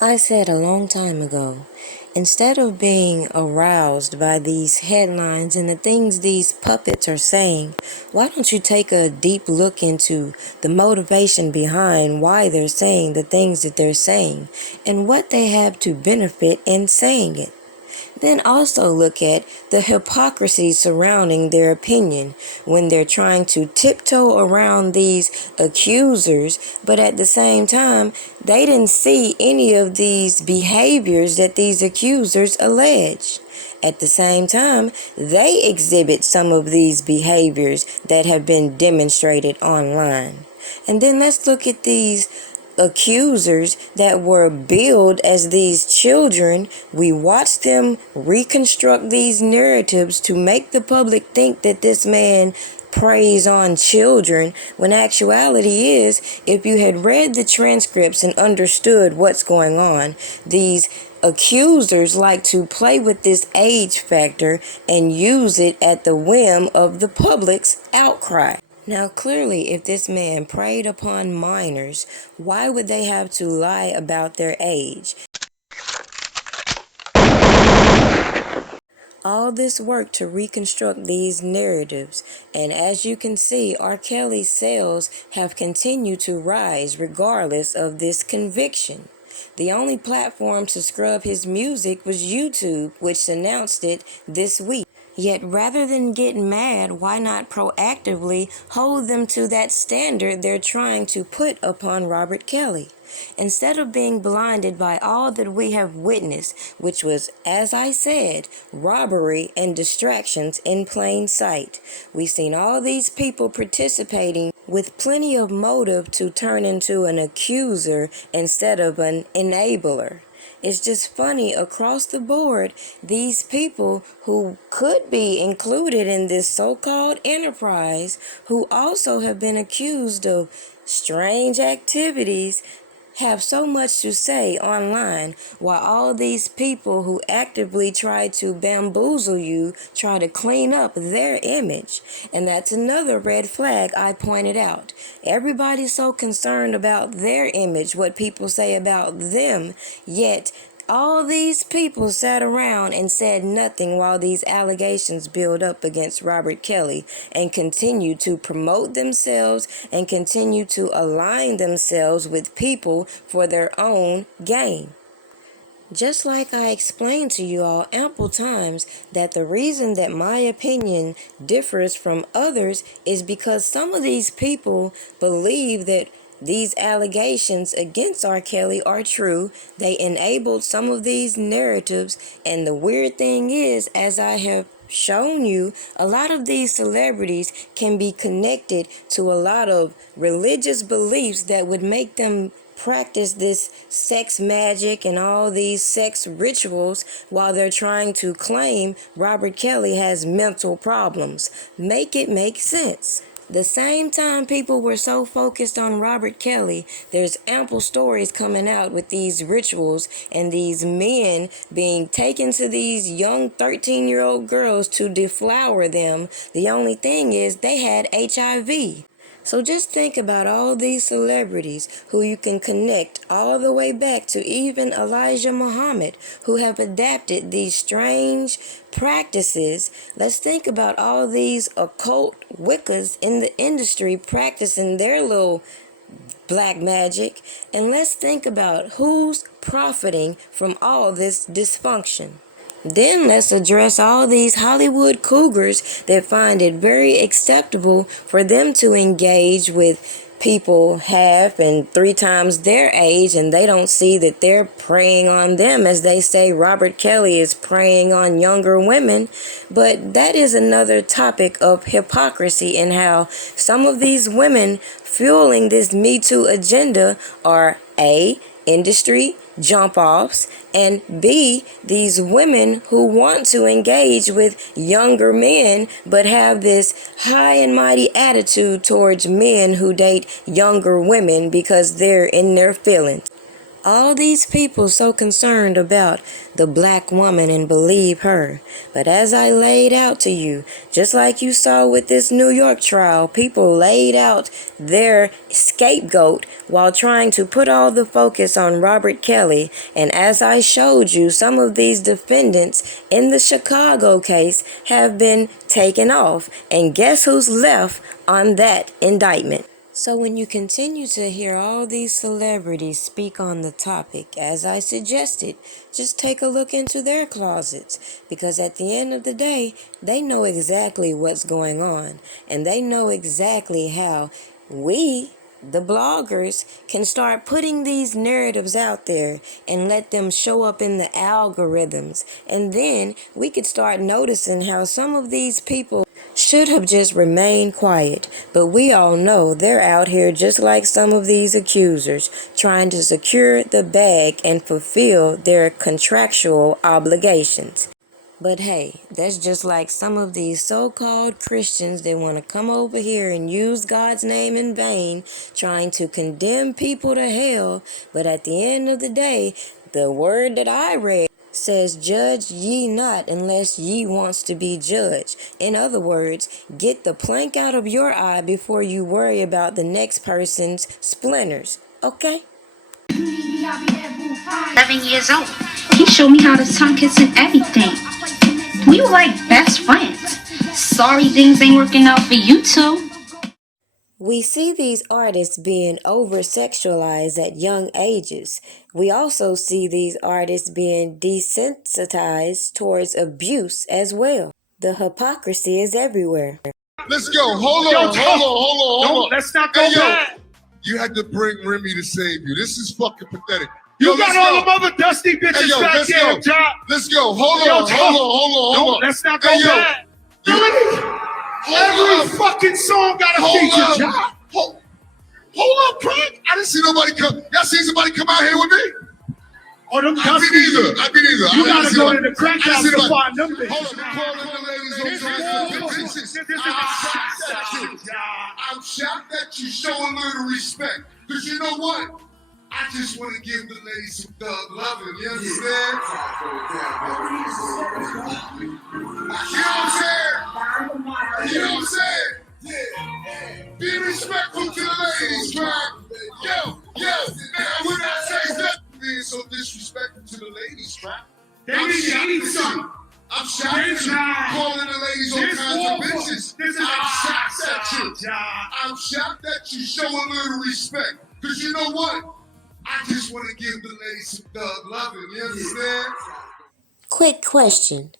I said a long time ago, instead of being aroused by these headlines and the things these puppets are saying, why don't you take a deep look into the motivation behind why they're saying the things that they're saying and what they have to benefit in saying it? Then also look at the hypocrisy surrounding their opinion when they're trying to tiptoe around these accusers, but at the same time, they didn't see any of these behaviors that these accusers allege. At the same time, they exhibit some of these behaviors that have been demonstrated online. And then let's look at these accusers that were billed as these children. We watched them reconstruct these narratives to make the public think that this man preys on children, when actuality is, if you had read the transcripts and understood what's going on, these accusers like to play with this age factor and use it at the whim of the public's outcry. Now, clearly, if this man preyed upon minors, why would they have to lie about their age? All this work to reconstruct these narratives, and as you can see, R. Kelly's sales have continued to rise regardless of this conviction. The only platform to scrub his music was YouTube, which announced it this week. Yet rather than get mad, why not proactively hold them to that standard they're trying to put upon Robert Kelly? Instead of being blinded by all that we have witnessed, which was, as I said, robbery and distractions in plain sight. We've seen all these people participating with plenty of motive to turn into an accuser instead of an enabler. It's just funny across the board, these people who could be included in this so-called enterprise, who also have been accused of strange activities, have so much to say online, while all these people who actively try to bamboozle you try to clean up their image. And that's another red flag I pointed out. Everybody's so concerned about their image, what people say about them, yet all these people sat around and said nothing while these allegations build up against Robert Kelly and continue to promote themselves and continue to align themselves with people for their own gain. Just like I explained to you all ample times that the reason that my opinion differs from others is because some of these people believe that these allegations against R. Kelly are true. They enabled some of these narratives, and the weird thing is, as I have shown you, a lot of these celebrities can be connected to a lot of religious beliefs that would make them practice this sex magic and all these sex rituals while they're trying to claim Robert Kelly has mental problems. Make it make sense. The same time people were so focused on Robert Kelly, there's ample stories coming out with these rituals and these men being taken to these young 13-year-old girls to deflower them. The only thing is they had HIV. So just think about all these celebrities who you can connect all the way back to even Elijah Muhammad, who have adapted these strange practices. Let's think about all these occult Wiccas in the industry practicing their little black magic, and let's think about who's profiting from all this dysfunction. Then let's address all these Hollywood cougars that find it very acceptable for them to engage with people half and 3 times their age, and they don't see that they're preying on them, as they say Robert Kelly is preying on younger women. But that is another topic of hypocrisy, and how some of these women fueling this Me Too agenda are A, industry jump-offs, and B, these women who want to engage with younger men but have this high and mighty attitude towards men who date younger women because they're in their feelings. All these people so concerned about the black woman and believe her. But as I laid out to you, just like you saw with this New York trial, people laid out their scapegoat while trying to put all the focus on Robert Kelly. And as I showed you, some of these defendants in the Chicago case have been taken off. And guess who's left on that indictment? So when you continue to hear all these celebrities speak on the topic, as I suggested, just take a look into their closets, because at the end of the day, they know exactly what's going on, and they know exactly how we, the bloggers, can start putting these narratives out there and let them show up in the algorithms. And then we could start noticing how some of these people should have just remained quiet, but we all know they're out here just like some of these accusers, trying to secure the bag and fulfill their contractual obligations. But hey, that's just like some of these so-called Christians that want to come over here and use God's name in vain, trying to condemn people to hell. But at the end of the day, the word that I read says, judge ye not unless ye wants to be judged. In other words, get the plank out of your eye before you worry about the next person's splinters. Okay? 7 years old. He showed me how to tongue kiss and everything. We were like best friends. Sorry things ain't working out for you two. We see these artists being over-sexualized at young ages. We also see these artists being desensitized towards abuse as well. The hypocrisy is everywhere. Let's go. Hold on. Let's not go back. You had to bring Remy to save you. This is fucking pathetic. You got all the other dusty bitches back there, Job. Let's go. Hold on. Let's not go back. Every fucking song got a feature, Job. Hold up, Craig. I didn't see nobody come. Y'all seen somebody come out here with me? Oh, them I've been either. You gotta go to the crack house to find them bitches. Hold on, calling the ladies I'm shocked that you show a little respect. Because you know what? I just want to give the ladies some thug loving. You understand? You know what I'm saying? Yeah. Be respectful to the ladies, Craig. Yo. Now, when I say that, being so disrespectful to the ladies, right? They need something. I'm shocked at you calling the ladies all kinds of bitches. I'm shocked that you show a little respect. Because you know what? I just want to give the ladies some thug loving. You understand? Quick question.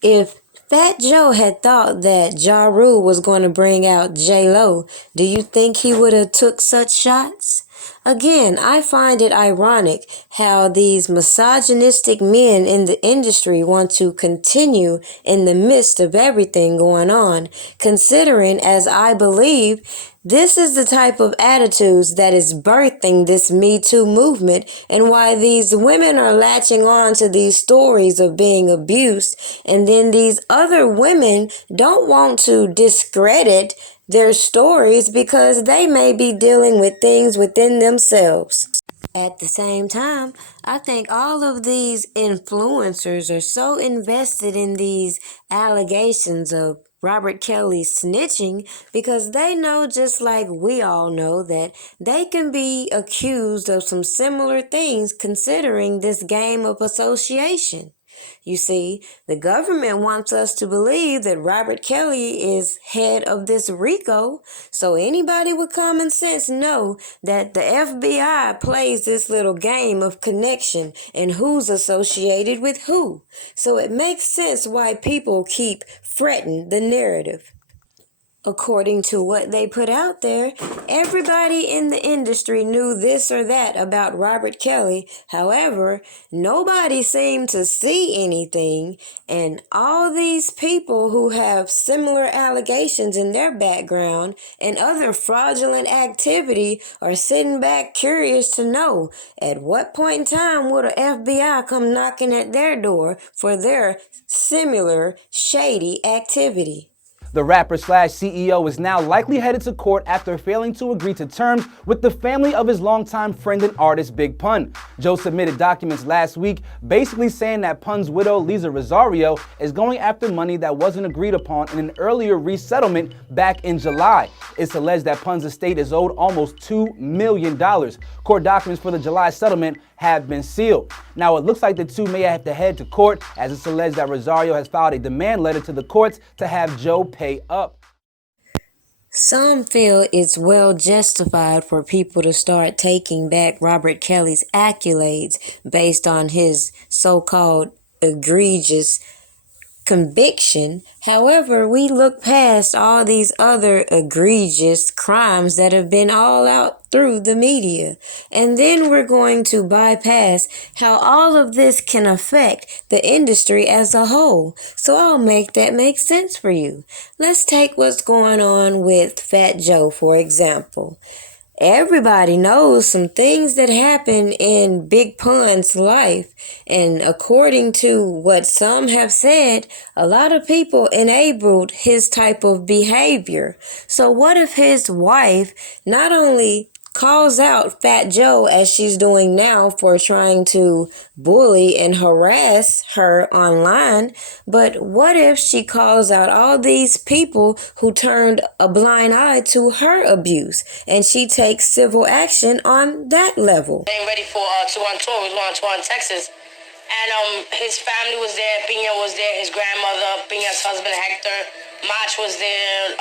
If Fat Joe had thought that Ja Rule was going to bring out J-Lo, do you think he would have took such shots? Again, I find it ironic how these misogynistic men in the industry want to continue in the midst of everything going on, considering, as I believe, this is the type of attitudes that is birthing this Me Too movement, and why these women are latching on to these stories of being abused, and then these other women don't want to discredit their stories because they may be dealing with things within themselves. At the same time, I think all of these influencers are so invested in these allegations of Robert Kelly snitching because they know, just like we all know, that they can be accused of some similar things considering this game of association. You see, the government wants us to believe that Robert Kelly is head of this RICO, so anybody with common sense know that the FBI plays this little game of connection and who's associated with who. So it makes sense why people keep fretting the narrative. According to what they put out there, everybody in the industry knew this or that about Robert Kelly. However, nobody seemed to see anything, and all these people who have similar allegations in their background and other fraudulent activity are sitting back curious to know at what point in time would a FBI come knocking at their door for their similar shady activity. The rapper/CEO is now likely headed to court after failing to agree to terms with the family of his longtime friend and artist Big Pun. Joe submitted documents last week basically saying that Pun's widow, Lisa Rosario, is going after money that wasn't agreed upon in an earlier resettlement back in July. It's alleged that Pun's estate is owed almost $2 million. Court documents for the July settlement have been sealed. Now, it looks like the two may have to head to court, as it's alleged that Rosario has filed a demand letter to the courts to have Joe pay up. Some feel it's well justified for people to start taking back Robert Kelly's accolades based on his so-called egregious conviction. However, we look past all these other egregious crimes that have been all out through the media, and then we're going to bypass how all of this can affect the industry as a whole. So I'll make that make sense for you. Let's take what's going on with Fat Joe, for example. Everybody knows some things that happen in Big Pun's life, and according to what some have said, a lot of people enabled his type of behavior. So what if his wife not only calls out Fat Joe, as she's doing now, for trying to bully and harass her online, but what if she calls out all these people who turned a blind eye to her abuse, and she takes civil action on that level? Getting ready for to on tour. We was going on tour in Texas, and his family was there. Pina was there. His grandmother, Pina's husband Hector, Mach was there.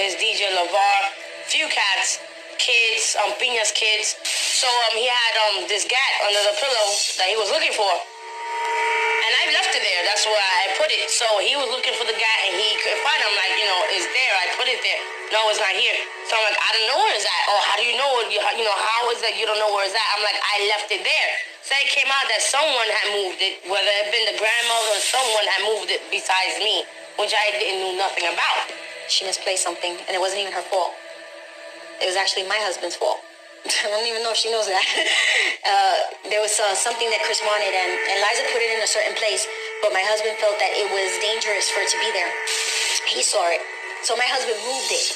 His DJ LeVar, few cats. Kids, Pina's kids. So he had this gat under the pillow that he was looking for, and I left it there. That's where I put it. So he was looking for the gat, and he couldn't find it. I'm like, it's there. I put it there. No, it's not here. So I'm like, I don't know where it's at. Oh, how do you know? How is that you don't know where it's at? I'm like, I left it there. So it came out that someone had moved it, whether it had been the grandmother or someone had moved it besides me, which I didn't know nothing about. She misplaced something, and it wasn't even her fault. It was actually my husband's fault. I don't even know if she knows that. There was something that Chris wanted, and Liza put it in a certain place, but my husband felt that it was dangerous for it to be there. He saw it. So my husband moved it.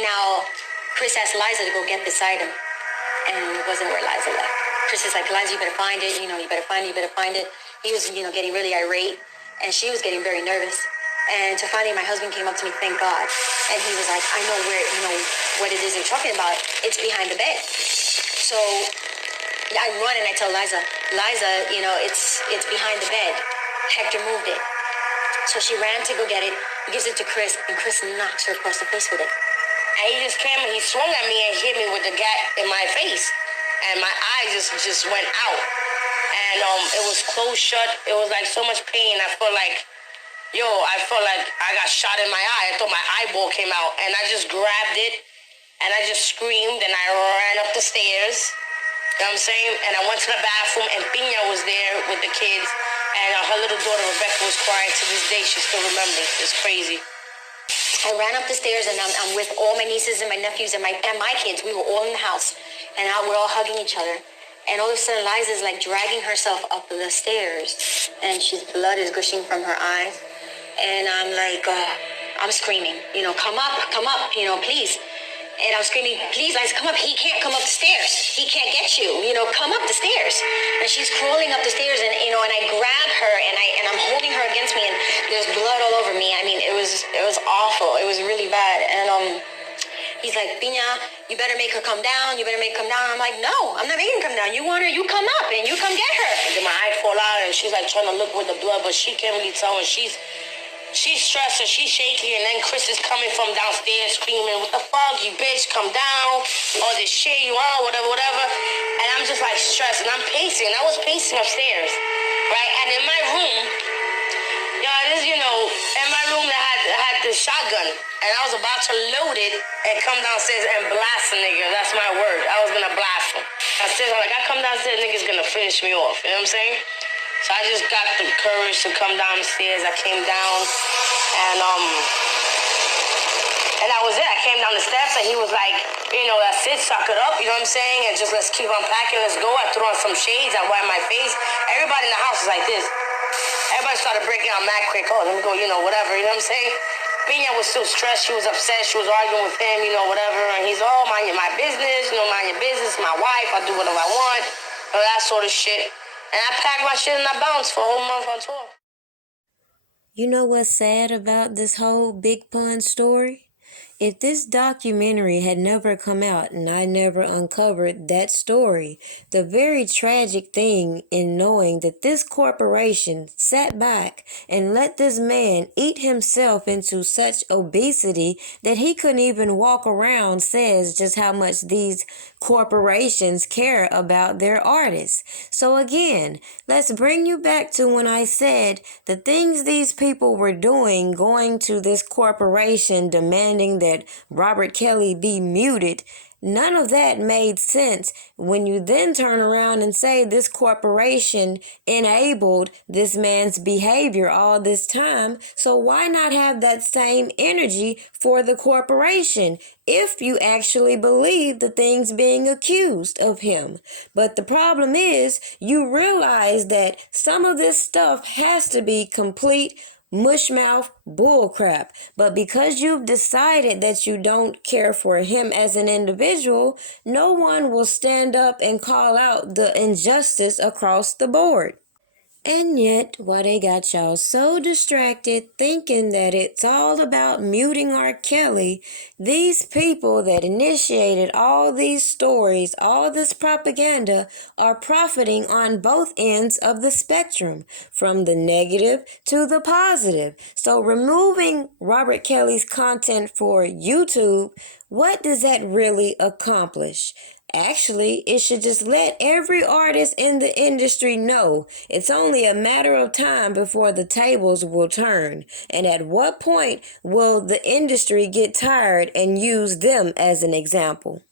Now, Chris asked Liza to go get beside him, and it wasn't where Liza left. Chris is like, Liza, you better find it. You better find it. You better find it. He was, getting really irate, and she was getting very nervous. And to finally, my husband came up to me, thank God. And he was like, I know where, what it is you're talking about. It's behind the bed. So I run and I tell Liza, it's behind the bed. Hector moved it. So she ran to go get it, gives it to Chris, and Chris knocks her across the face with it. And he just came and he swung at me and hit me with the gat in my face. And my eye just went out. And it was closed shut. It was like so much pain. I felt like I got shot in my eye. I thought my eyeball came out, and I just grabbed it, and I just screamed, and I ran up the stairs, you know what I'm saying? And I went to the bathroom, and Pina was there with the kids, and her little daughter, Rebecca, was crying. To this day, she still remembers. It's crazy. I ran up the stairs, and I'm with all my nieces and my nephews and my kids. We were all in the house, and we're all hugging each other. And all of a sudden, Liza's like dragging herself up the stairs, and blood is gushing from her eyes. And I'm like, I'm screaming, come up, please. And I'm screaming, please, Liza, come up. He can't come up the stairs. He can't get you, come up the stairs. And she's crawling up the stairs, and and I grab her, and I'm holding her against me, and there's blood all over me. I mean, it was awful. It was really bad. And he's like, Pina, you better make her come down. You better make her come down. I'm like, no, I'm not making her come down. You want her, you come up, and you come get her. And then my eye fall out, and she's like trying to look with the blood, but she can't really tell, and she's stressed and she's shaky, and then Chris is coming from downstairs screaming, what the fuck, you bitch, come down, all this shit you on, whatever. And I'm just like stressed, and I'm pacing. I was pacing upstairs, right? And in my room, in my room that had this shotgun, and I was about to load it and come downstairs and blast a nigga. That's my word. I was gonna blast him. I come downstairs, nigga's gonna finish me off. You know what I'm saying? So I just got the courage to come downstairs. I came down, and that was it. I came down the steps, and he was like, that's it, suck it up, you know what I'm saying? And just let's keep unpacking, let's go. I threw on some shades, I wiped my face. Everybody in the house was like this. Everybody started breaking out mad quick. Oh, let me go, whatever, you know what I'm saying? Pina was still stressed. She was upset. She was arguing with him, whatever. And he's, oh, mind my business. Mind your business. My wife. I do whatever I want. That sort of shit. And I packed my shit and I bounced for a whole month on tour. You know what's sad about this whole Big Pun story? If this documentary had never come out and I never uncovered that story, the very tragic thing in knowing that this corporation sat back and let this man eat himself into such obesity that he couldn't even walk around says just how much these corporations care about their artists. So again, let's bring you back to when I said the things these people were doing, going to this corporation demanding that Robert Kelly be muted. None of that made sense when you then turn around and say this corporation enabled this man's behavior all this time. So why not have that same energy for the corporation if you actually believe the things being accused of him? But the problem is you realize that some of this stuff has to be complete mushmouth bullcrap. But because you've decided that you don't care for him as an individual, no one will stand up and call out the injustice across the board. And yet, why they got y'all so distracted thinking that it's all about muting R. Kelly, these people that initiated all these stories, all this propaganda, are profiting on both ends of the spectrum, from the negative to the positive. So removing Robert Kelly's content for YouTube, what does that really accomplish? Actually, it should just let every artist in the industry know it's only a matter of time before the tables will turn. And at what point will the industry get tired and use them as an example?